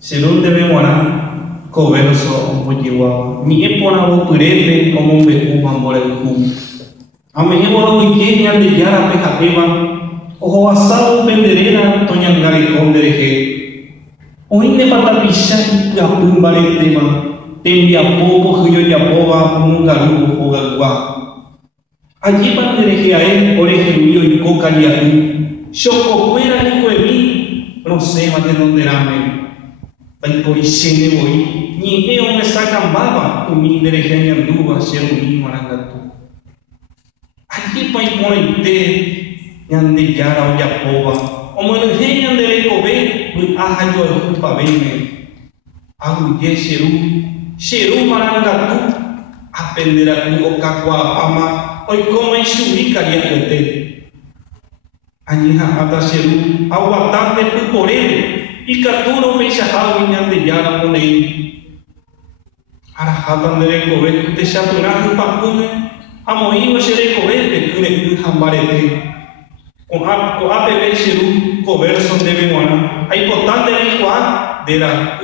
Cheru debe morar coverso mojiwa. Ni epona bo purete como beku mambore ku. Ame ebola wiki ande yara pe kapema. Oho asau penderena tonya ngari konderehe. Oinde pata pisha ya pumbare tema. Tembia popo huyo ya pova mungaru ogalwa. Allí panderehe ae oreje luyo y coca liaku. Shoko fuera ni kuemi. No sé mate donde rame. Pai por isene boi. Ni eo me sacan baba. Uminderehe nyanduba sheru marangatu. Allí pai pointe. Nyande yara oya pova. Omano he nyandere kobe. Ui ahayo hupa beme. Agu ye Cheru marangatu. Apendera ku okakwa ama. Oi koma ishuri kariakote. Anyiha ata Cheru. Aguatante puporele. Y caturo me shahau nyande yara ponei. Arahatan dere kobe. Te shatunaju pakume. Amoiwa shere kobe. Pekune kuhambarete. Con APB Cheru, converso de Benuana. Hay importante en el cual de la